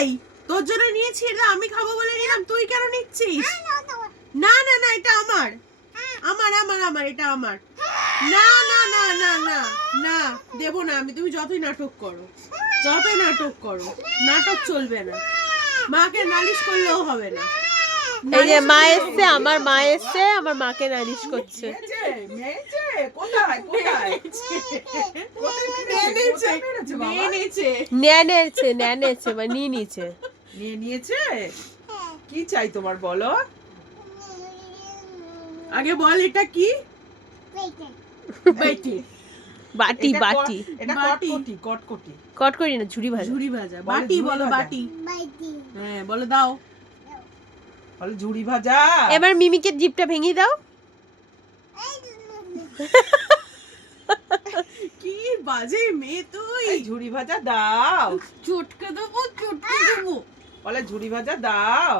এই তোর জন্য নিয়েছি, এটা আমি খাবো বলে নিলাম, তুই কেন নিচ্ছিস? না না না, এটা আমার আমার আমার আমার এটা আমার। না না না না না না, দেবো না আমি। তুমি যতই নাটক করো, যতই নাটক করো, নাটক চলবে না। মাকে নালিশ করলেও হবে না। এই যে মা এসছে, আমার মা এসছে, আমার মাকে নালিশ করছে। নেছে বা নিয়ে নিয়েছে। নিয়ে নিয়েছে। কি চাই তোমার বলো? আগে বল এটা কি? বেটি। বাটি এটা বাটি এটা বাটি। কটকটি কটকটি। কটকরি না, ঝুড়ি ভাজা। ঝুড়ি ভাজা। বলে বাটি ঝুড়ি বলো, ভাজা। বাটি। হ্যাঁ বলো, দাও। বলে ঝুড়ি ভাজা। এবার মিমিকে জিপটা ভেঙে দাও। কি বাজে মেয়ে তুই। এই ঝুড়ি ভাজা দাও। চটকে দেবো, চটকে দেবো। বলে ঝুড়ি ভাজা দাও।